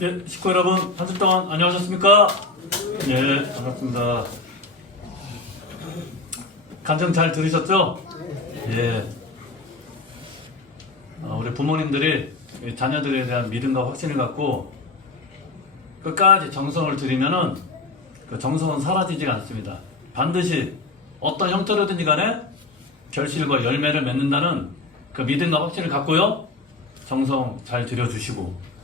네, 식구 여러분, 한 주 동안 안녕하셨습니까? 네, 반갑습니다. 간증 잘 들으셨죠? 예. 우리 부모님들이 자녀들에 대한 믿음과 확신을 갖고 끝까지 정성을 들이면은 그 정성은 사라지지가 않습니다. 반드시 어떤 형태로든지 간에 결실과 열매를 맺는다는 그 믿음과 확신을 갖고요. 정성 잘 들여주시고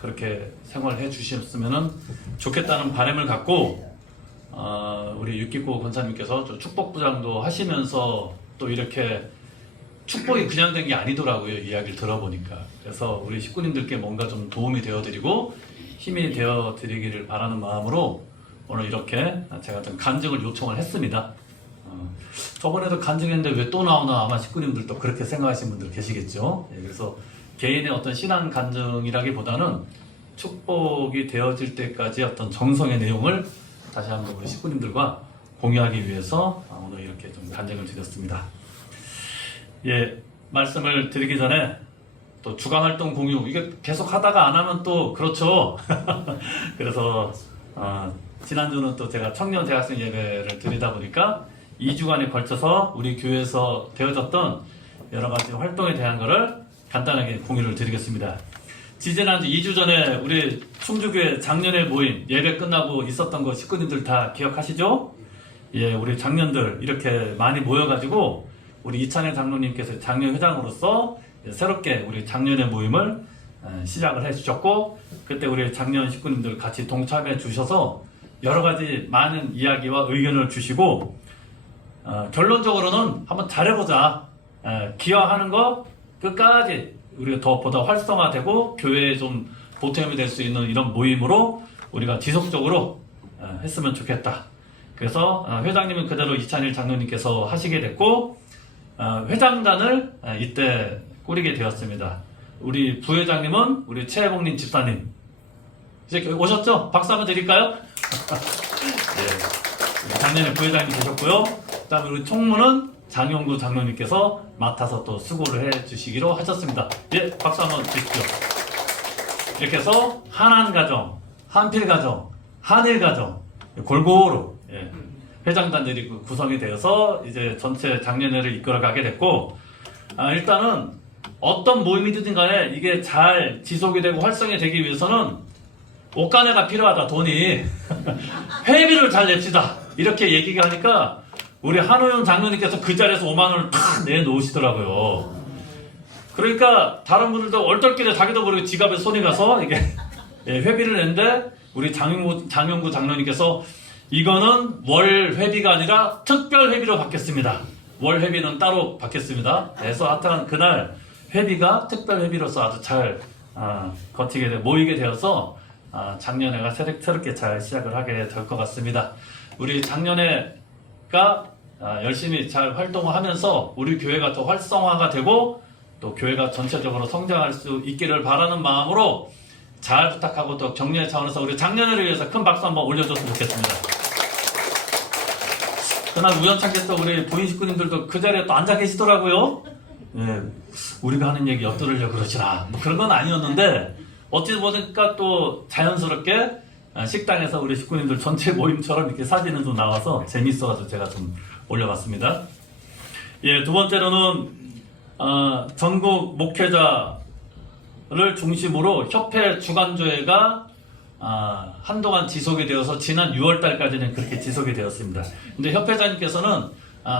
그렇게 생활해 주셨으면 좋겠다는 바람을 갖고 우리 육기고 권사님께서 축복부장도 하시면서 또 이렇게 축복이 그냥 된 게 아니더라고요. 이야기를 들어보니까. 그래서 우리 식구님들께 뭔가 좀 도움이 되어드리고 힘이 되어드리기를 바라는 마음으로 오늘 이렇게 제가 좀 간증을 요청을 했습니다. 저번에도 간증했는데 왜 또 나오나 아마 식구님들도 그렇게 생각하시는 분들 계시겠죠. 그래서 개인의 어떤 신앙 간증이라기보다는 축복이 되어질 때까지 어떤 정성의 내용을 다시 한번 우리 식구님들과 공유하기 위해서 오늘 이렇게 좀 간증을 드렸습니다. 예, 말씀을 드리기 전에 또 주간활동 공유, 이게 계속 하다가 안 하면 또 그렇죠. 그래서 지난주는 또 제가 청년 대학생 예배를 드리다 보니까 2주간에 걸쳐서 우리 교회에서 되어졌던 여러 가지 활동에 대한 거를 간단하게 공유를 드리겠습니다. 지지난주 2주 전에 우리 충주교회 작년회 모임 예배 끝나고 있었던 거 식구님들 다 기억하시죠? 예, 우리 장년들 이렇게 많이 모여가지고 우리 이찬혜 장로님께서 장로회장으로서 새롭게 우리 작년회 모임을 시작을 해주셨고, 그때 우리 작년 식구님들 같이 동참해 주셔서 여러 가지 많은 이야기와 의견을 주시고, 결론적으로는 한번 잘해보자. 기여하는 거 끝까지 우리가 더 보다 활성화되고 교회에 좀 보탬이 될 수 있는 이런 모임으로 우리가 지속적으로 했으면 좋겠다. 그래서 회장님은 그대로 이찬일 장로님께서 하시게 됐고, 회장단을 이때 꾸리게 되었습니다. 우리 부회장님은 우리 최혜봉님 집사님. 이제 오셨죠? 박수 한번 드릴까요? 네. 작년에 부회장님 되셨고요. 그 다음에 우리 총무는 장용구 장로님께서 맡아서 또 수고를 해 주시기로 하셨습니다. 예, 박수 한번 주십시오. 이렇게 해서 한한가정, 한필가정, 한일가정 골고루 회장단들이 구성이 되어서 이제 전체 작년회를 이끌어가게 됐고, 일단은 어떤 모임이든 간에 이게 잘 지속이 되고 활성이 되기 위해서는 옷가네가 필요하다. 돈이 회비를 잘 냅시다. 이렇게 얘기가 하니까 우리 한호영 장로님께서 그 자리에서 5만 원을 탁 내놓으시더라고요. 그러니까 다른 분들도 얼떨결에 자기도 모르게 지갑에 손이 가서 이게 회비를 냈는데 우리 장용구 장로님께서 이거는 월 회비가 아니라 특별 회비로 받겠습니다. 월 회비는 따로 받겠습니다. 그래서 하여튼 그날 회비가 특별 회비로서 아주 잘 모이게 되어서 작년회가 새롭게 잘 시작을 하게 될 것 같습니다. 우리 작년회가 열심히 잘 활동을 하면서 우리 교회가 더 활성화가 되고 또 교회가 전체적으로 성장할 수 있기를 바라는 마음으로 잘 부탁하고 또 격려의 차원에서 우리 작년회를 위해서 큰 박수 한번 올려줬으면 좋겠습니다. 그날 우연찮게 또 우리 부인 식구님들도 그 자리에 또 앉아 계시더라고요. 예, 우리가 하는 얘기 엿들으려고 그러시나 뭐 그런 건 아니었는데 어찌 보니까 또 자연스럽게 식당에서 우리 식구님들 전체 모임처럼 이렇게 사진은 좀 나와서 재밌어가지고 제가 좀 올려봤습니다. 예, 두 번째로는 전국 목회자를 중심으로 협회 주간조회가 한동안 지속이 되어서 지난 6월달까지는 그렇게 지속이 되었습니다. 근데 협회장님께서는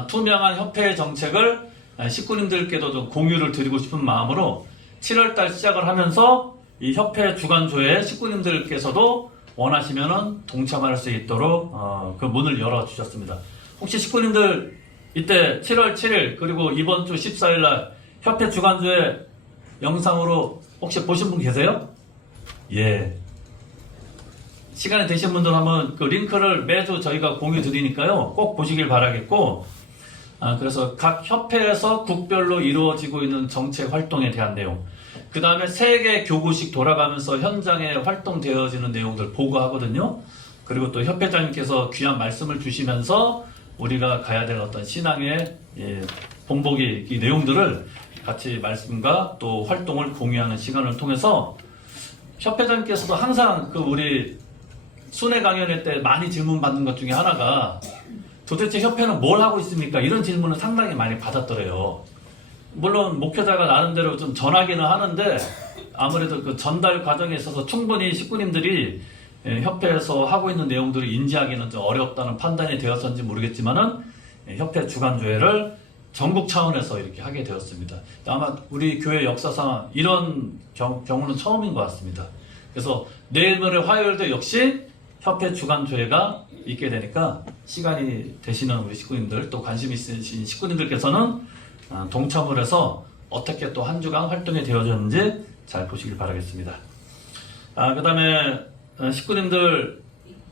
투명한 협회 정책을 식구님들께도 좀 공유를 드리고 싶은 마음으로 7월달 시작을 하면서 이 협회 주간조회에 식구님들께서도 원하시면은 동참할 수 있도록 그 문을 열어주셨습니다. 혹시 식구님들 이때 7월 7일 그리고 이번 주 14일날 협회 주간조회 영상으로 혹시 보신 분 계세요? 예. 시간이 되신 분들 한번 그 링크를 매주 저희가 공유 드리니까요. 꼭 보시길 바라겠고, 그래서 각 협회에서 국별로 이루어지고 있는 정책 활동에 대한 내용, 그 다음에 3개 교구씩 돌아가면서 현장에 활동되어지는 내용들 보고하거든요. 그리고 또 협회장님께서 귀한 말씀을 주시면서 우리가 가야 될 어떤 신앙의 본보기 이 내용들을 같이 말씀과 또 활동을 공유하는 시간을 통해서 협회장님께서도 항상 그 우리 순회 강연회 때 많이 질문 받는 것 중에 하나가 도대체 협회는 뭘 하고 있습니까? 이런 질문을 상당히 많이 받았더래요. 물론 목회자가 나름대로 좀 전하기는 하는데 아무래도 그 전달 과정에 있어서 충분히 식구님들이 협회에서 하고 있는 내용들을 인지하기는 좀 어렵다는 판단이 되었는지 모르겠지만은 협회 주간조회를 전국 차원에서 이렇게 하게 되었습니다. 아마 우리 교회 역사상 이런 경우는 처음인 것 같습니다. 그래서 내일 모레 화요일도 역시 협회 주간조회가 있게 되니까 시간이 되시는 우리 식구님들 또 관심 있으신 식구님들께서는 동참을 해서 어떻게 또 한 주간 활동이 되어졌는지 잘 보시길 바라겠습니다. 그 다음에 식구님들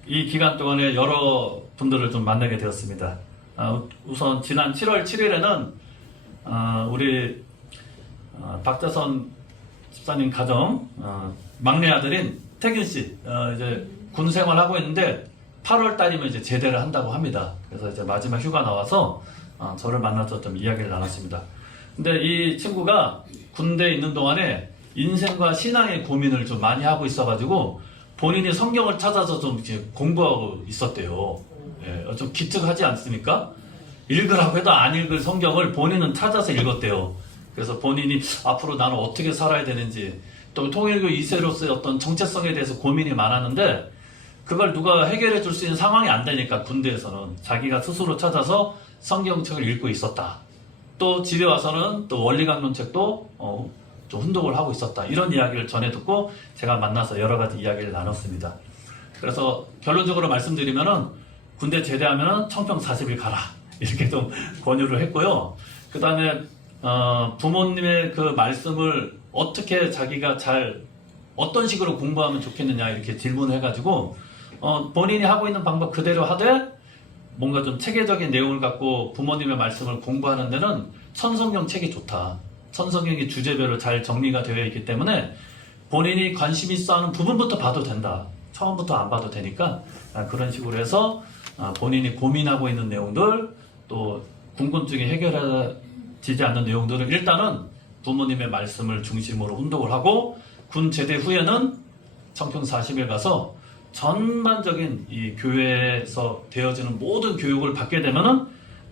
이 기간 동안에 여러 분들을 좀 만나게 되었습니다. 우선 지난 7월 7일에는 우리 박자선 집사님 가정 막내 아들인 태균 씨 이제 군 생활하고 있는데 8월 달이면 이제 제대를 한다고 합니다. 그래서 이제 마지막 휴가 나와서 저를 만나서 좀 이야기를 나눴습니다. 근데 이 친구가 군대에 있는 동안에 인생과 신앙의 고민을 좀 많이 하고 있어가지고 본인이 성경을 찾아서 좀 이렇게 공부하고 있었대요. 예, 좀 기특하지 않습니까? 읽으라고 해도 안 읽을 성경을 본인은 찾아서 읽었대요. 그래서 본인이 앞으로 나는 어떻게 살아야 되는지 또 통일교 2세로서의 어떤 정체성에 대해서 고민이 많았는데 그걸 누가 해결해 줄 수 있는 상황이 안 되니까 군대에서는 자기가 스스로 찾아서 성경책을 읽고 있었다. 또 집에 와서는 또 원리강론책도 좀 훈독을 하고 있었다. 이런 이야기를 전해 듣고 제가 만나서 여러 가지 이야기를 나눴습니다. 그래서 결론적으로 말씀드리면은 군대 제대하면은 청평 40일 가라. 이렇게 좀 권유를 했고요. 그 다음에 부모님의 그 말씀을 어떻게 자기가 잘 어떤 식으로 공부하면 좋겠느냐 이렇게 질문을 해가지고 본인이 하고 있는 방법 그대로 하되 뭔가 좀 체계적인 내용을 갖고 부모님의 말씀을 공부하는 데는 천성경 책이 좋다. 천성경이 주제별로 잘 정리가 되어 있기 때문에 본인이 관심 있어 하는 부분부터 봐도 된다. 처음부터 안 봐도 되니까 그런 식으로 해서 본인이 고민하고 있는 내용들 또 궁금증이 해결되지 않는 내용들을 일단은 부모님의 말씀을 중심으로 훈독을 하고 군 제대 후에는 청평 40일 가서 전반적인 이 교회에서 되어지는 모든 교육을 받게 되면은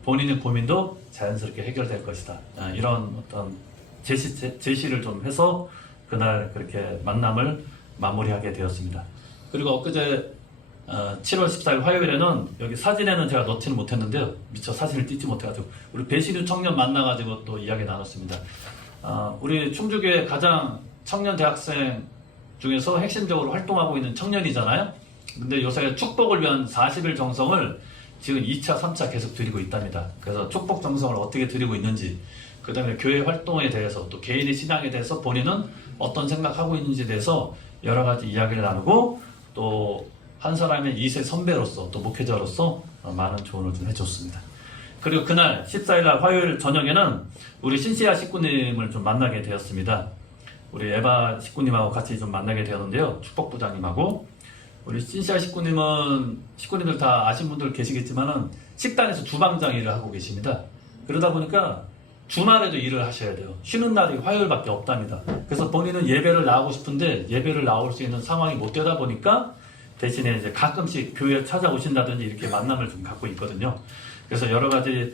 본인의 고민도 자연스럽게 해결될 것이다. 이런 어떤 제시를 좀 해서 그날 그렇게 만남을 마무리하게 되었습니다. 그리고 엊그제 7월 14일 화요일에는 여기 사진에는 제가 넣지는 못했는데요. 미처 사진을 찍지 못해가지고 우리 배시류 청년 만나가지고 또 이야기 나눴습니다. 우리 충주교회 가장 청년 대학생 중에서 핵심적으로 활동하고 있는 청년이잖아요. 근데 요새 축복을 위한 40일 정성을 지금 2차, 3차 계속 드리고 있답니다. 그래서 축복 정성을 어떻게 드리고 있는지, 그 다음에 교회 활동에 대해서 또 개인의 신앙에 대해서 본인은 어떤 생각하고 있는지에 대해서 여러 가지 이야기를 나누고 또 한 사람의 2세 선배로서 또 목회자로서 많은 조언을 좀 해줬습니다. 그리고 그날 14일날 화요일 저녁에는 우리 신시아 식구님을 좀 만나게 되었습니다. 우리 에바 식구님하고 같이 좀 만나게 되었는데요. 축복부장님하고 우리 신시아 식구님들 다 아신 분들 계시겠지만은 식당에서 주방장 일을 하고 계십니다. 그러다 보니까 주말에도 일을 하셔야 돼요. 쉬는 날이 화요일밖에 없답니다. 그래서 본인은 예배를 나오고 싶은데 예배를 나올 수 있는 상황이 못 되다 보니까 대신에 이제 가끔씩 교회에 찾아오신다든지 이렇게 만남을 좀 갖고 있거든요. 그래서 여러 가지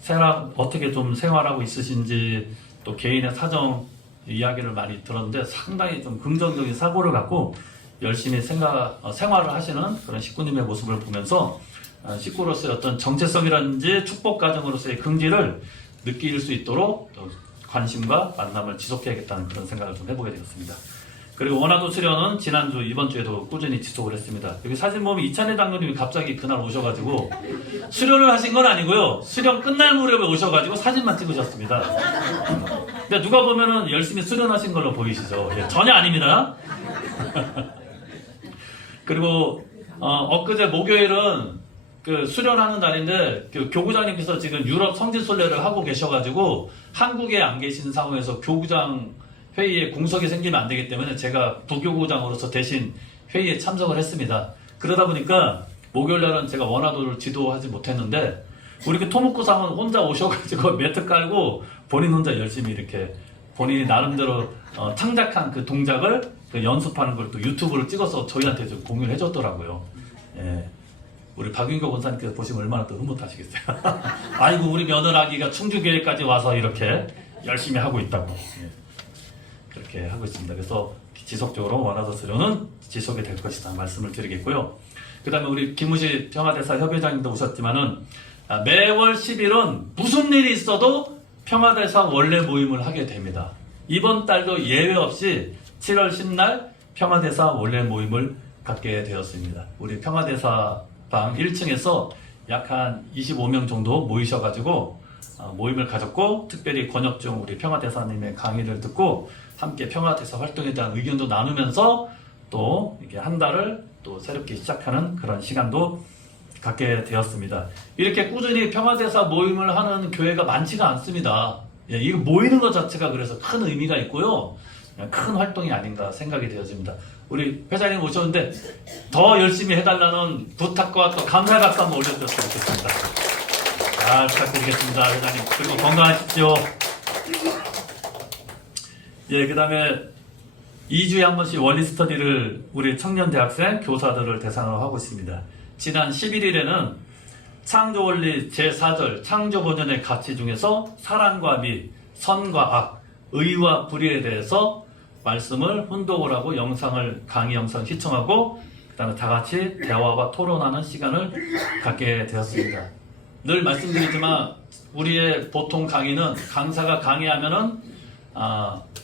생활 어떻게 좀 생활하고 있으신지 또 개인의 사정 이야기를 많이 들었는데 상당히 좀 긍정적인 사고를 갖고 열심히 생활을 하시는 그런 식구님의 모습을 보면서 식구로서의 어떤 정체성이라든지 축복 가정으로서의 긍지를 느낄 수 있도록 관심과 만남을 지속해야겠다는 그런 생각을 좀 해보게 되었습니다. 그리고 원화도 수련은 지난주, 이번 주에도 꾸준히 지속을 했습니다. 여기 사진 보면 이찬희 장로님이 갑자기 그날 오셔가지고 수련을 하신 건 아니고요. 수련 끝날 무렵에 오셔가지고 사진만 찍으셨습니다. 근데 누가 보면은 열심히 수련하신 걸로 보이시죠? 예, 전혀 아닙니다. 그리고 엊그제 목요일은 그 수련하는 날인데 그 교구장님께서 지금 유럽 성지순례를 하고 계셔가지고 한국에 안 계신 상황에서 교구장 회의에 공석이 생기면 안 되기 때문에 제가 부교구장으로서 대신 회의에 참석을 했습니다. 그러다 보니까 목요일날은 제가 원화도를 지도하지 못했는데 우리 그 토목구상은 혼자 오셔가지고 매트 깔고 본인 혼자 열심히 이렇게 본인이 나름대로 창작한 그 동작을 그 연습하는 걸 또 유튜브로 찍어서 저희한테 좀 공유를 해줬더라고요. 예. 우리 박윤교 권사님께서 보시면 얼마나 또 흐뭇하시겠어요. 아이고 우리 며느라기가 충주교회까지 와서 이렇게 열심히 하고 있다고. 예. 그렇게 하고 있습니다. 그래서 지속적으로 원하더 수료는 지속이 될 것이다 말씀을 드리겠고요. 그 다음에 우리 김우시 평화대사 협회장님도 오셨지만은 매월 10일은 무슨 일이 있어도 평화대사 원래 모임을 하게 됩니다. 이번 달도 예외 없이 7월 10날 평화대사 원래 모임을 갖게 되었습니다. 우리 평화대사 방 1층에서 약 한 25명 정도 모이셔가지고 모임을 가졌고, 특별히 권혁중 우리 평화대사님의 강의를 듣고 함께 평화대사 활동에 대한 의견도 나누면서 또 이렇게 한 달을 또 새롭게 시작하는 그런 시간도 갖게 되었습니다. 이렇게 꾸준히 평화대사 모임을 하는 교회가 많지가 않습니다. 예, 이거 모이는 것 자체가 그래서 큰 의미가 있고요. 큰 활동이 아닌가 생각이 되어집니다. 우리 회장님 오셨는데 더 열심히 해달라는 부탁과 또 감사 박수 한번 올려주셨으면 좋겠습니다. 잘 부탁드리겠습니다, 회장님. 그리고 건강하십시오. 예, 그 다음에 2주에 한 번씩 원리 스터디를 우리 청년 대학생 교사들을 대상으로 하고 있습니다. 지난 11일에는 창조 원리 제4절 창조 본연의 가치 중에서 사랑과 미, 선과 악, 의와 불의에 대해서 말씀을 훈독을 하고 강의 영상 시청하고 그 다음에 다 같이 대화와 토론하는 시간을 갖게 되었습니다. 늘 말씀드리지만 우리의 보통 강의는 강사가 강의하면은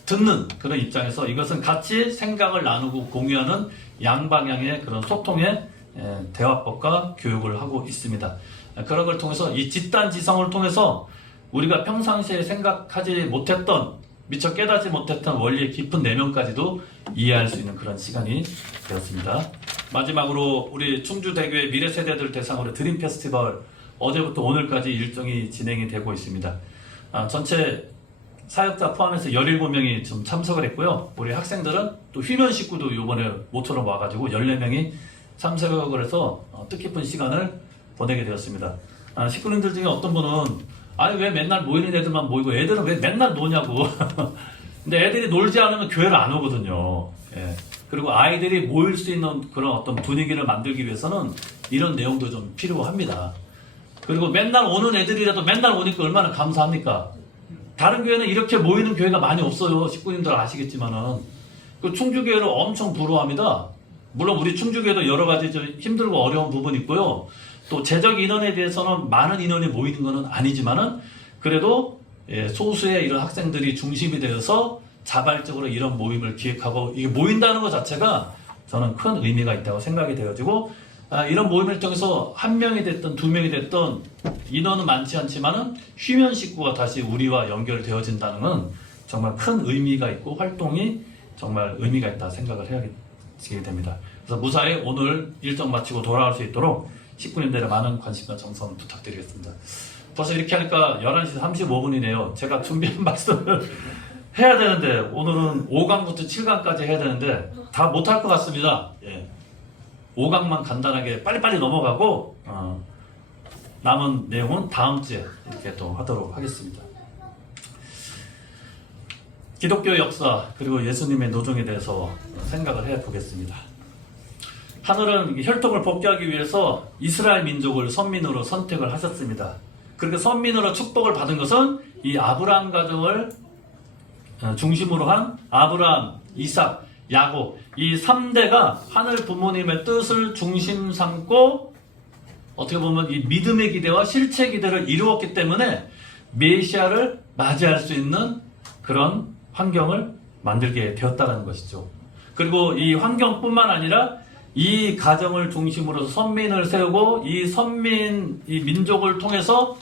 듣는 그런 입장에서 이것은 같이 생각을 나누고 공유하는 양방향의 그런 소통의 대화법과 교육을 하고 있습니다. 그런 걸 통해서 이 집단지성을 통해서 우리가 평상시에 생각하지 못했던, 미처 깨닫지 못했던 원리의 깊은 내면까지도 이해할 수 있는 그런 시간이 되었습니다. 마지막으로 우리 충주대교의 미래세대들 대상으로 드림 페스티벌 어제부터 오늘까지 일정이 진행이 되고 있습니다. 전체 사역자 포함해서 17명이 좀 참석을 했고요. 우리 학생들은 또 휘면 식구도 이번에 모처럼 와가지고 14명이 참석을 해서 뜻깊은 시간을 보내게 되었습니다. 식구님들 중에 어떤 분은 아니 왜 맨날 모이는 애들만 모이고 애들은 왜 맨날 노냐고. 근데 애들이 놀지 않으면 교회를 안 오거든요. 예. 그리고 아이들이 모일 수 있는 그런 어떤 분위기를 만들기 위해서는 이런 내용도 좀 필요합니다. 그리고 맨날 오는 애들이라도 맨날 오니까 얼마나 감사합니까? 다른 교회는 이렇게 모이는 교회가 많이 없어요. 식구님들 아시겠지만은. 그 충주교회를 엄청 부러워합니다. 물론 우리 충주교회도 여러 가지 좀 힘들고 어려운 부분이 있고요. 또 재적 인원에 대해서는 많은 인원이 모이는 것은 아니지만은 그래도 소수의 이런 학생들이 중심이 되어서 자발적으로 이런 모임을 기획하고 이게 모인다는 것 자체가 저는 큰 의미가 있다고 생각이 되어지고, 이런 모임을 통해서 한 명이 됐든 두 명이 됐든 인원은 많지 않지만은 휘면 식구가 다시 우리와 연결되어진다는 건 정말 큰 의미가 있고 활동이 정말 의미가 있다 생각을 해야게 됩니다. 그래서 무사히 오늘 일정 마치고 돌아갈 수 있도록 식구님들의 많은 관심과 정성 부탁드리겠습니다. 벌써 이렇게 하니까 11시 35분이네요. 제가 준비한 말씀을 해야 되는데 오늘은 5강부터 7강까지 해야 되는데 다 못할 것 같습니다. 예. 5강만 간단하게 빨리빨리 넘어가고 남은 내용은 다음 주에 이렇게 또 하도록 하겠습니다. 기독교 역사 그리고 예수님의 노종에 대해서 생각을 해보겠습니다. 하늘은 혈통을 복귀하기 위해서 이스라엘 민족을 선민으로 선택을 하셨습니다. 그렇게 선민으로 축복을 받은 것은 이 아브라함 가정을 중심으로 한 아브라함, 이삭, 야곱 이 3대가 하늘 부모님의 뜻을 중심 삼고 어떻게 보면 이 믿음의 기대와 실체 기대를 이루었기 때문에 메시아를 맞이할 수 있는 그런 환경을 만들게 되었다는 것이죠. 그리고 이 환경뿐만 아니라 이 가정을 중심으로 선민을 세우고 이 선민, 이 민족을 통해서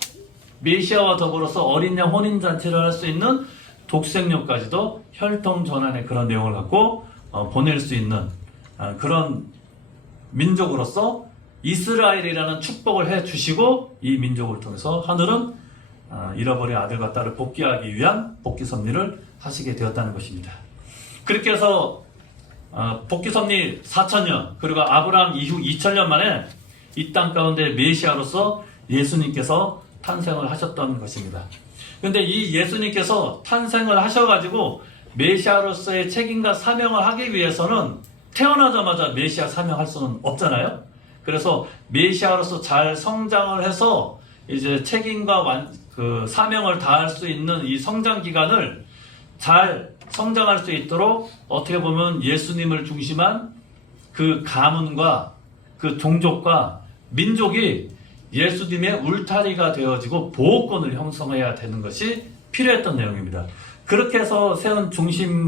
메시아와 더불어서 어린 양 혼인잔치를 할 수 있는 독생녀까지도 혈통 전환의 그런 내용을 갖고 보낼 수 있는 그런 민족으로서 이스라엘이라는 축복을 해주시고 이 민족을 통해서 하늘은 잃어버린 아들과 딸을 복귀하기 위한 복귀 섭리를 하시게 되었다는 것입니다. 그렇게 해서 복귀 섭리 4,000년 그리고 아브라함 이후 2,000년 만에 이 땅 가운데 메시아로서 예수님께서 탄생을 하셨던 것입니다. 그런데 이 예수님께서 탄생을 하셔가지고 메시아로서의 책임과 사명을 하기 위해서는 태어나자마자 메시아 사명할 수는 없잖아요. 그래서 메시아로서 잘 성장을 해서 이제 책임과 사명을 다할 수 있는 이 성장 기간을 잘 성장할 수 있도록 어떻게 보면 예수님을 중심한 그 가문과 그 종족과 민족이 예수님의 울타리가 되어지고 보호권을 형성해야 되는 것이 필요했던 내용입니다. 그렇게 해서 세운 중심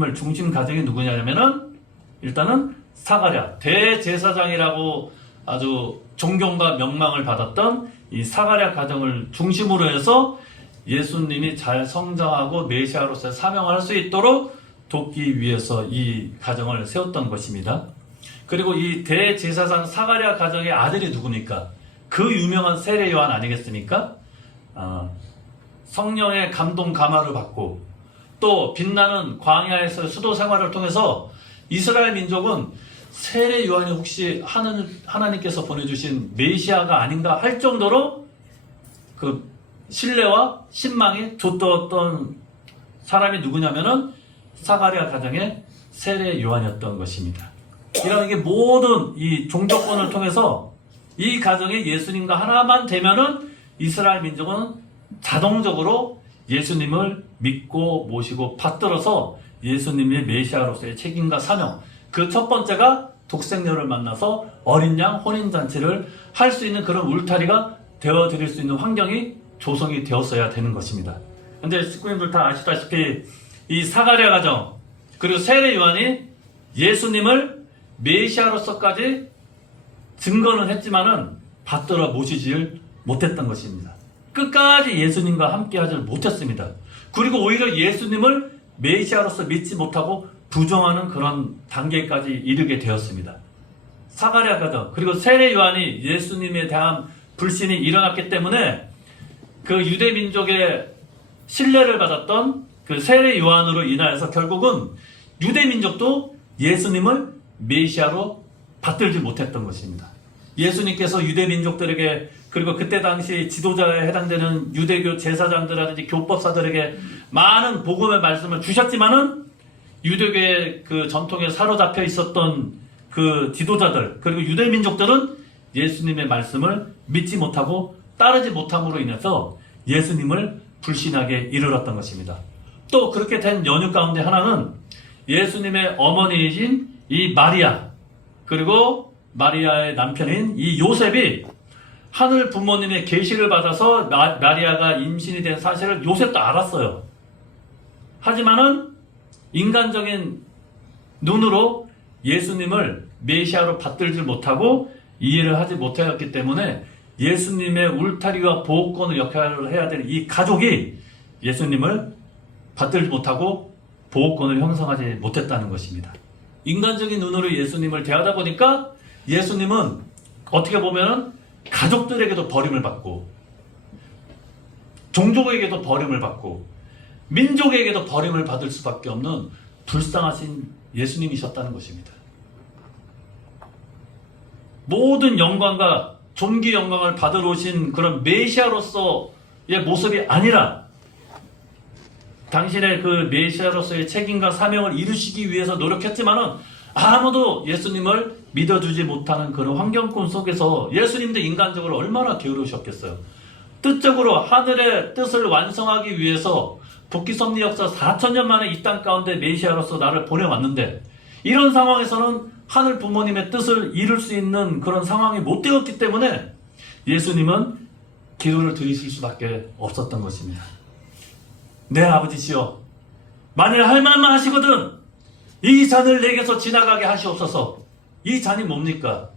가정이 누구냐면은 일단은 사가랴 대제사장이라고 아주 존경과 명망을 받았던 이 사가랴 가정을 중심으로 해서 예수님이 잘 성장하고 메시아로서의 사명을 할 수 있도록 돕기 위해서 이 가정을 세웠던 것입니다. 그리고 이 대제사장 사가랴 가정의 아들이 누굽니까? 그 유명한 세례 요한 아니겠습니까? 성령의 감동 감화를 받고 또 빛나는 광야에서 수도 생활을 통해서 이스라엘 민족은 세례 요한이 혹시 하나님께서 보내주신 메시아가 아닌가 할 정도로 그 신뢰와 신망이 돋웠던 사람이 누구냐면은 사가랴 가정의 세례 요한이었던 것입니다. 이런 게 모든 이 종족권을 통해서 이 가정에 예수님과 하나만 되면은 이스라엘 민족은 자동적으로 예수님을 믿고 모시고 받들어서 예수님의 메시아로서의 책임과 사명, 그 첫 번째가 독생녀를 만나서 어린 양 혼인잔치를 할 수 있는 그런 울타리가 되어드릴 수 있는 환경이 조성이 되었어야 되는 것입니다. 근데 식구님들 다 아시다시피 이 사가랴 가정 그리고 세례 요한이 예수님을 메시아로서까지 증거는 했지만은 받들어 모시질 못했던 것입니다. 끝까지 예수님과 함께 하질 못했습니다. 그리고 오히려 예수님을 메시아로서 믿지 못하고 부정하는 그런 단계까지 이르게 되었습니다. 사가랴 가정 그리고 세례 요한이 예수님에 대한 불신이 일어났기 때문에 그 유대 민족의 신뢰를 받았던 그 세례 요한으로 인하여서 결국은 유대 민족도 예수님을 메시아로 받들지 못했던 것입니다. 예수님께서 유대 민족들에게 그리고 그때 당시 지도자에 해당되는 유대교 제사장들이라든지 교법사들에게 많은 복음의 말씀을 주셨지만은 유대교의 그 전통에 사로잡혀 있었던 그 지도자들 그리고 유대 민족들은 예수님의 말씀을 믿지 못하고 따르지 못함으로 인해서 예수님을 불신하게 이르렀던 것입니다. 또 그렇게 된 연유 가운데 하나는 예수님의 어머니이신 이 마리아 그리고 마리아의 남편인 이 요셉이 하늘 부모님의 계시를 받아서 마리아가 임신이 된 사실을 요셉도 알았어요. 하지만은 인간적인 눈으로 예수님을 메시아로 받들지 못하고 이해를 하지 못하였기 때문에 예수님의 울타리와 보호권의 역할을 해야 되는 이 가족이 예수님을 받들지 못하고 보호권을 형성하지 못했다는 것입니다. 인간적인 눈으로 예수님을 대하다 보니까 예수님은 어떻게 보면 가족들에게도 버림을 받고 종족에게도 버림을 받고 민족에게도 버림을 받을 수밖에 없는 불쌍하신 예수님이셨다는 것입니다. 모든 영광과 존귀 영광을 받으러 오신 그런 메시아로서의 모습이 아니라 당신의 그 메시아로서의 책임과 사명을 이루시기 위해서 노력했지만은 아무도 예수님을 믿어주지 못하는 그런 환경권 속에서 예수님도 인간적으로 얼마나 게으르셨겠어요. 뜻적으로 하늘의 뜻을 완성하기 위해서 복귀섭리 역사 4,000년 만에 이 땅 가운데 메시아로서 나를 보내왔는데 이런 상황에서는 하늘 부모님의 뜻을 이룰 수 있는 그런 상황이 못 되었기 때문에 예수님은 기도를 드리실 수밖에 없었던 것입니다. 네, 아버지시여, 만일 할 말만 하시거든 이 잔을 내게서 지나가게 하시옵소서. 이 잔이 뭡니까?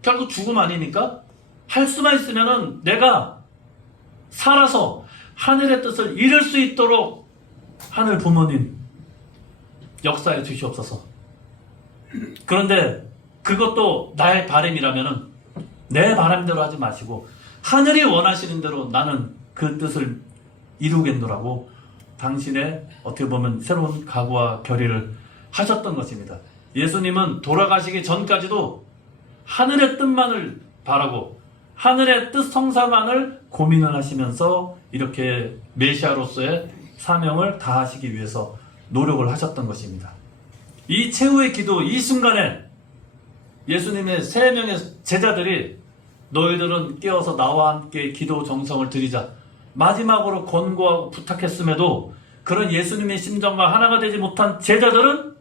결국 죽음 아닙니까? 할 수만 있으면은 내가 살아서 하늘의 뜻을 이룰 수 있도록 하늘 부모님 역사해 주시옵소서. 그런데 그것도 나의 바람이라면은 내 바람대로 하지 마시고 하늘이 원하시는 대로 나는 그 뜻을 이루겠노라고 당신의 어떻게 보면 새로운 각오와 결의를 하셨던 것입니다. 예수님은 돌아가시기 전까지도 하늘의 뜻만을 바라고 하늘의 뜻 성사만을 고민을 하시면서 이렇게 메시아로서의 사명을 다하시기 위해서 노력을 하셨던 것입니다. 이 최후의 기도, 이 순간에 예수님의 3명의 제자들이 너희들은 깨어서 나와 함께 기도 정성을 드리자 마지막으로 권고하고 부탁했음에도 그런 예수님의 심정과 하나가 되지 못한 제자들은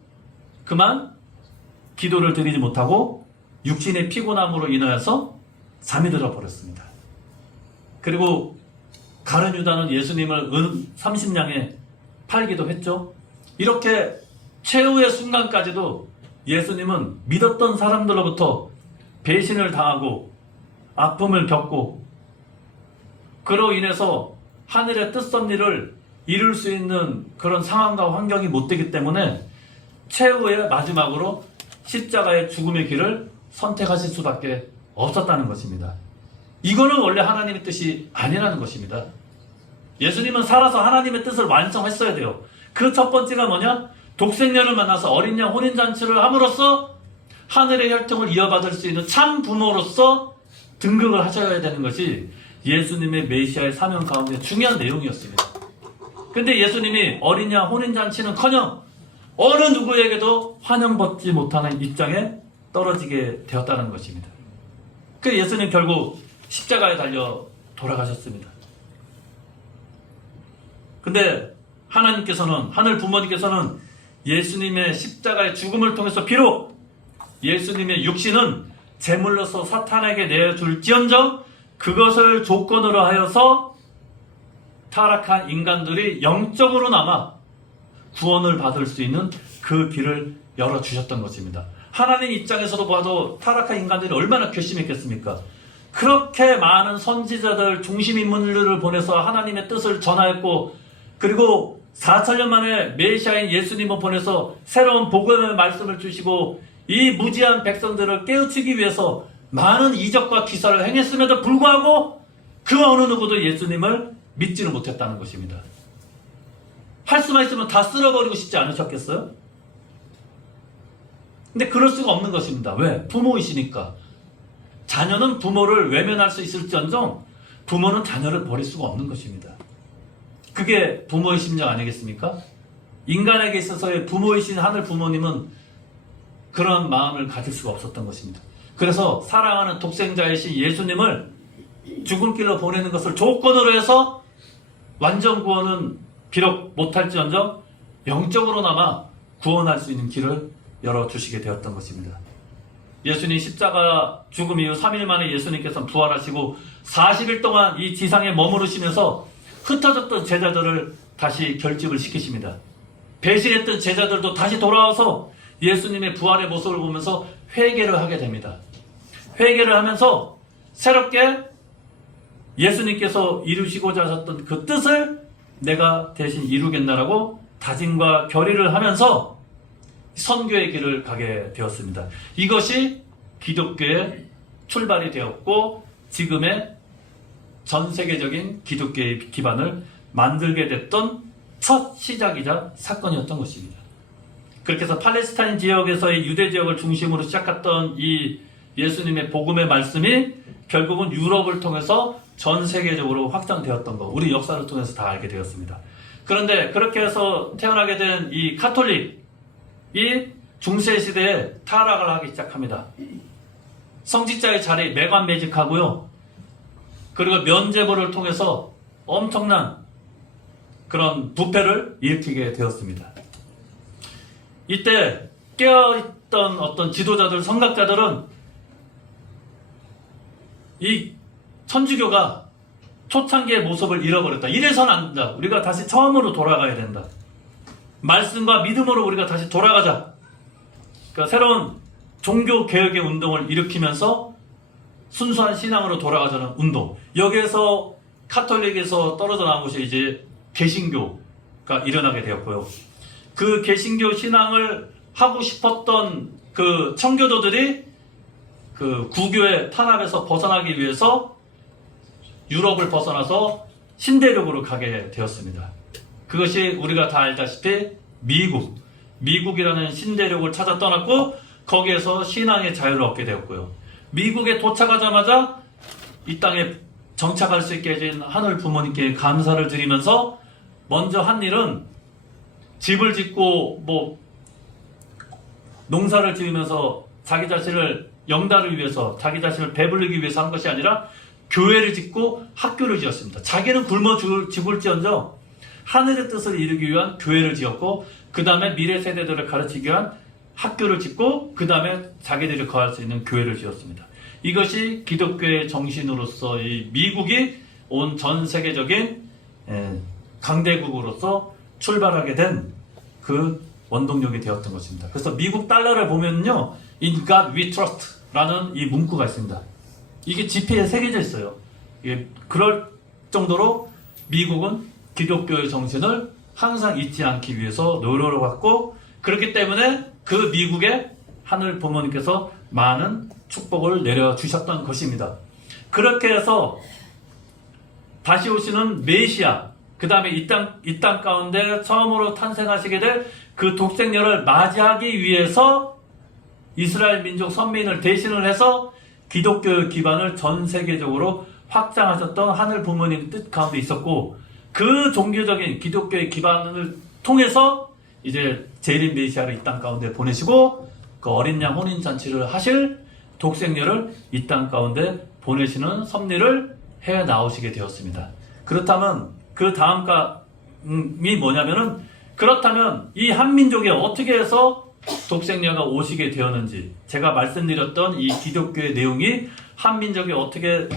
그만 기도를 드리지 못하고 육신의 피곤함으로 인하여서 잠이 들어 버렸습니다. 그리고 가룟 유다는 예수님을 30냥에 팔기도 했죠. 이렇게 최후의 순간까지도 예수님은 믿었던 사람들로부터 배신을 당하고 아픔을 겪고 그로 인해서 하늘의 뜻섭리를 이룰 수 있는 그런 상황과 환경이 못 되기 때문에 최후의 마지막으로 십자가의 죽음의 길을 선택하실 수밖에 없었다는 것입니다. 이거는 원래 하나님의 뜻이 아니라는 것입니다. 예수님은 살아서 하나님의 뜻을 완성했어야 돼요. 그 첫 번째가 뭐냐? 독생녀를 만나서 어린 양 혼인잔치를 함으로써 하늘의 혈통을 이어받을 수 있는 참 부모로서 등극을 하셔야 되는 것이 예수님의 메시아의 사명 가운데 중요한 내용이었습니다. 근데 예수님이 어린 양 혼인잔치는커녕 어느 누구에게도 환영받지 못하는 입장에 떨어지게 되었다는 것입니다. 그 예수님 결국 십자가에 달려 돌아가셨습니다. 근데 하나님께서는, 하늘 부모님께서는 예수님의 십자가의 죽음을 통해서 비록 예수님의 육신은 제물로서 사탄에게 내어줄지언정 그것을 조건으로 하여서 타락한 인간들이 영적으로나마 구원을 받을 수 있는 그 길을 열어주셨던 것입니다. 하나님 입장에서도 봐도 타락한 인간들이 얼마나 괘씸했겠습니까? 그렇게 많은 선지자들, 중심인물들을 보내서 하나님의 뜻을 전하였고 그리고 4,000년 만에 메시아인 예수님을 보내서 새로운 복음의 말씀을 주시고 이 무지한 백성들을 깨우치기 위해서 많은 이적과 기사를 행했음에도 불구하고 그 어느 누구도 예수님을 믿지는 못했다는 것입니다. 할 수만 있으면 다 쓸어버리고 싶지 않으셨겠어요? 근데 그럴 수가 없는 것입니다. 왜? 부모이시니까. 자녀는 부모를 외면할 수 있을지언정 부모는 자녀를 버릴 수가 없는 것입니다. 그게 부모의 심정 아니겠습니까? 인간에게 있어서의 부모이신 하늘 부모님은 그런 마음을 가질 수가 없었던 것입니다. 그래서 사랑하는 독생자이신 예수님을 죽음길로 보내는 것을 조건으로 해서 완전 구원은 비록 못할지언정 영적으로나마 구원할 수 있는 길을 열어주시게 되었던 것입니다. 예수님 십자가 죽음 이후 3일 만에 예수님께서는 부활하시고 40일 동안 이 지상에 머무르시면서 흩어졌던 제자들을 다시 결집을 시키십니다. 배신했던 제자들도 다시 돌아와서 예수님의 부활의 모습을 보면서 회개를 하게 됩니다. 회개를 하면서 새롭게 예수님께서 이루시고자 하셨던 그 뜻을 내가 대신 이루겠나라고 다짐과 결의를 하면서 선교의 길을 가게 되었습니다. 이것이 기독교의 출발이 되었고 지금의 전 세계적인 기독교의 기반을 만들게 됐던 첫 시작이자 사건이었던 것입니다. 그렇게 해서 팔레스타인 지역에서의 유대 지역을 중심으로 시작했던 이 예수님의 복음의 말씀이 결국은 유럽을 통해서 전 세계적으로 확장되었던 거, 우리 역사를 통해서 다 알게 되었습니다. 그런데 그렇게 해서 태어나게 된 이 카톨릭이 중세 시대에 타락을 하기 시작합니다. 성직자의 자리 매관매직하고요. 그리고 면죄부를 통해서 엄청난 그런 부패를 일으키게 되었습니다. 이때 깨어있던 어떤 지도자들, 선각자들은 이 천주교가 초창기의 모습을 잃어버렸다. 이래서는 안 된다. 우리가 다시 처음으로 돌아가야 된다. 말씀과 믿음으로 우리가 다시 돌아가자. 그러니까 새로운 종교개혁의 운동을 일으키면서 순수한 신앙으로 돌아가자는 운동. 여기에서 카톨릭에서 떨어져 나온 것이 이제 개신교가 일어나게 되었고요. 그 개신교 신앙을 하고 싶었던 그 청교도들이 그 구교의 탄압에서 벗어나기 위해서 유럽을 벗어나서 신대륙으로 가게 되었습니다. 그것이 우리가 다 알다시피 미국이라는 신대륙을 찾아 떠났고 거기에서 신앙의 자유를 얻게 되었고요. 미국에 도착하자마자 이 땅에 정착할 수 있게 해준 하늘 부모님께 감사를 드리면서 먼저 한 일은 집을 짓고 뭐 농사를 지으면서 자기 자신을 영달을 위해서 자기 자신을 배불리기 위해서 한 것이 아니라 교회를 짓고 학교를 지었습니다. 자기는 굶어 죽을지언정 하늘의 뜻을 이루기 위한 교회를 지었고 그 다음에 미래 세대들을 가르치기 위한 학교를 짓고 그 다음에 자기들이 거할 수 있는 교회를 지었습니다. 이것이 기독교의 정신으로서 이 미국이 온 전 세계적인 강대국으로서 출발하게 된 그 원동력이 되었던 것입니다. 그래서 미국 달러를 보면요, In God We Trust 라는 이 문구가 있습니다. 이게 지폐에 새겨져 있어요. 그럴 정도로 미국은 기독교의 정신을 항상 잊지 않기 위해서 노력을 갖고, 그렇기 때문에 그 미국에 하늘 부모님께서 많은 축복을 내려주셨던 것입니다. 그렇게 해서 다시 오시는 메시아, 그 다음에 이 땅 가운데 처음으로 탄생하시게 될 그 독생녀를 맞이하기 위해서 이스라엘 민족 선민을 대신을 해서 기독교의 기반을 전 세계적으로 확장하셨던 하늘 부모님 뜻 가운데 있었고, 그 종교적인 기독교의 기반을 통해서 이제 재림 메시아를 이 땅 가운데 보내시고 그 어린 양 혼인 잔치를 하실 독생녀를 이 땅 가운데 보내시는 섭리를 해 나오시게 되었습니다. 그렇다면 그 다음이 뭐냐면은, 그렇다면 이 한민족에 어떻게 해서 독생녀가 오시게 되었는지, 제가 말씀드렸던 이 기독교의 내용이 한민족에 어떻게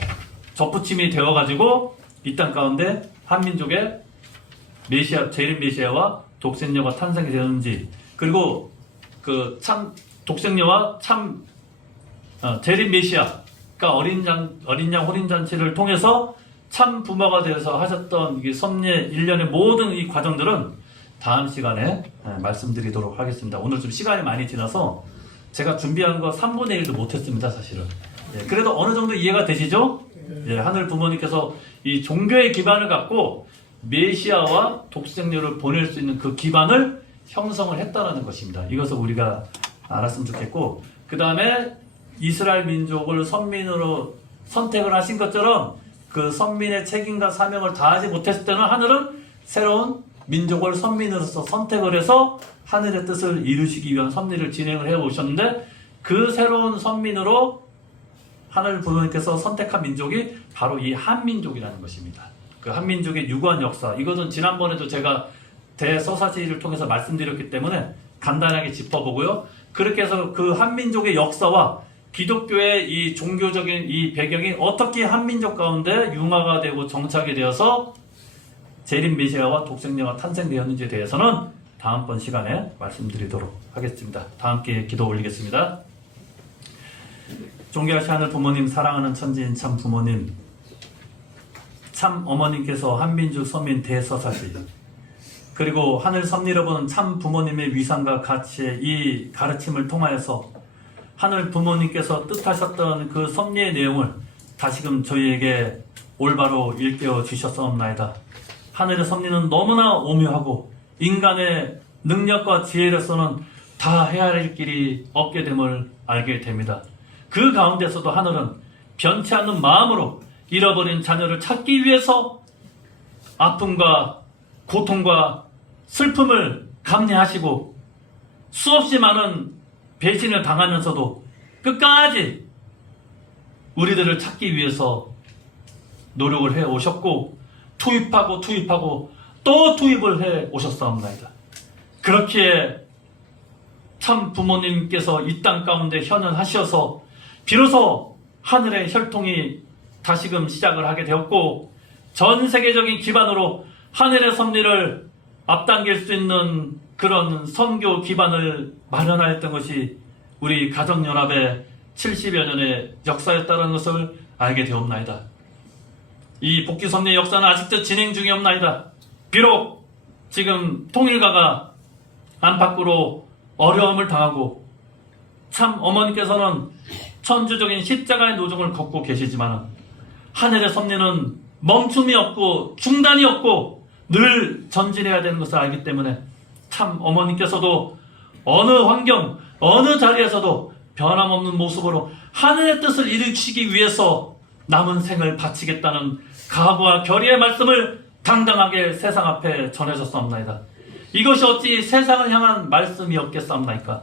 접붙임이 되어가지고 이 땅 가운데 한민족의 메시아, 재림 메시아와 독생녀가 탄생이 되었는지, 그리고 그 참 독생녀와 참 재림 메시아가 어린 양 혼인 잔치를 통해서 참 부모가 되어서 하셨던 이 섭리의 일련의 모든 이 과정들은 다음 시간에 말씀드리도록 하겠습니다. 오늘 좀 시간이 많이 지나서 제가 준비한 거 3분의 1도 못했습니다, 사실은. 그래도 어느 정도 이해가 되시죠? 하늘 부모님께서 이 종교의 기반을 갖고 메시아와 독생녀를 보낼 수 있는 그 기반을 형성을 했다는 것입니다. 이것을 우리가 알았으면 좋겠고, 그 다음에 이스라엘 민족을 선민으로 선택을 하신 것처럼 그 선민의 책임과 사명을 다하지 못했을 때는 하늘은 새로운 민족을 선민으로서 선택을 해서 하늘의 뜻을 이루시기 위한 섭리를 진행을 해 오셨는데, 그 새로운 선민으로 하늘 부모님께서 선택한 민족이 바로 이 한민족이라는 것입니다. 그 한민족의 유구한 역사, 이것은 지난번에도 제가 대서사시를 통해서 말씀드렸기 때문에 간단하게 짚어보고요. 그렇게 해서 그 한민족의 역사와 기독교의 이 종교적인 이 배경이 어떻게 한민족 가운데 융화가 되고 정착이 되어서 재림 메시아와 독생녀가 탄생되었는지에 대해서는 다음번 시간에 말씀드리도록 하겠습니다. 다 함께 기도 올리겠습니다. 존귀하신 하늘 부모님, 사랑하는 천지인 참 부모님, 참 어머님께서 한민족 선민 대서사시, 그리고 하늘 섭리를 보는 참 부모님의 위상과 가치의 이 가르침을 통하여서 하늘 부모님께서 뜻하셨던 그 섭리의 내용을 다시금 저희에게 올바로 일깨워 주셨사옵나이다. 하늘의 섭리는 너무나 오묘하고 인간의 능력과 지혜로서는 다 헤아릴 길이 없게 됨을 알게 됩니다. 그 가운데서도 하늘은 변치 않는 마음으로 잃어버린 자녀를 찾기 위해서 아픔과 고통과 슬픔을 감내하시고 수없이 많은 배신을 당하면서도 끝까지 우리들을 찾기 위해서 노력을 해 오셨고, 투입하고 또 투입을 해 오셨사옵나이다. 그렇기에 참 부모님께서 이 땅 가운데 현현하셔서 비로소 하늘의 혈통이 다시금 시작을 하게 되었고, 전 세계적인 기반으로 하늘의 섭리를 앞당길 수 있는 그런 선교 기반을 마련하였던 것이 우리 가정연합의 70여 년의 역사였다는 것을 알게 되옵나이다. 이 복귀섭리의 역사는 아직도 진행 중이옵나이다. 비록 지금 통일가가 안팎으로 어려움을 당하고 참 어머니께서는 천주적인 십자가의 노정을 걷고 계시지만 하늘의 섭리는 멈춤이 없고 중단이 없고 늘 전진해야 되는 것을 알기 때문에 참 어머니께서도 어느 환경, 어느 자리에서도 변함없는 모습으로 하늘의 뜻을 이루시기 위해서 남은 생을 바치겠다는 각오와 결의의 말씀을 당당하게 세상 앞에 전해졌사옵나이다. 이것이 어찌 세상을 향한 말씀이었겠사옵나이까.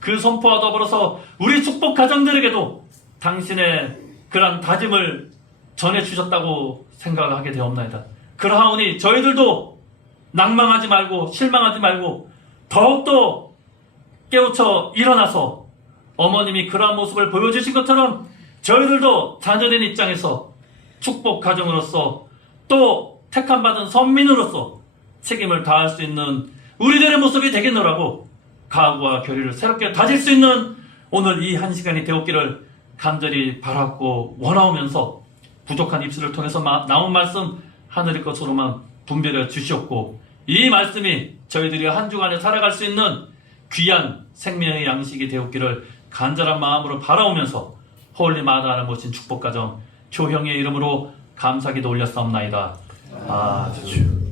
그 선포와 더불어서 우리 축복 가정들에게도 당신의 그러한 다짐을 전해주셨다고 생각을 하게 되옵나이다. 그러하오니 저희들도 낭망하지 말고 실망하지 말고 더욱더 깨우쳐 일어나서 어머님이 그러한 모습을 보여주신 것처럼 저희들도 자녀된 입장에서 축복 가정으로서 또 택함받은 선민으로서 책임을 다할 수 있는 우리들의 모습이 되겠노라고 가구와 교리를 새롭게 다질 수 있는 오늘 이 한 시간이 되었기를 간절히 바랐고 원하오면서 부족한 입술을 통해서 나온 말씀 하늘의 것으로만 분별해 주시옵고 이 말씀이 저희들이 한 주간에 살아갈 수 있는 귀한 생명의 양식이 되었기를 간절한 마음으로 바라오면서 홀리 마다를 모신 축복가정 조형의 이름으로 감사기도 올렸사옵나이다. 아멘.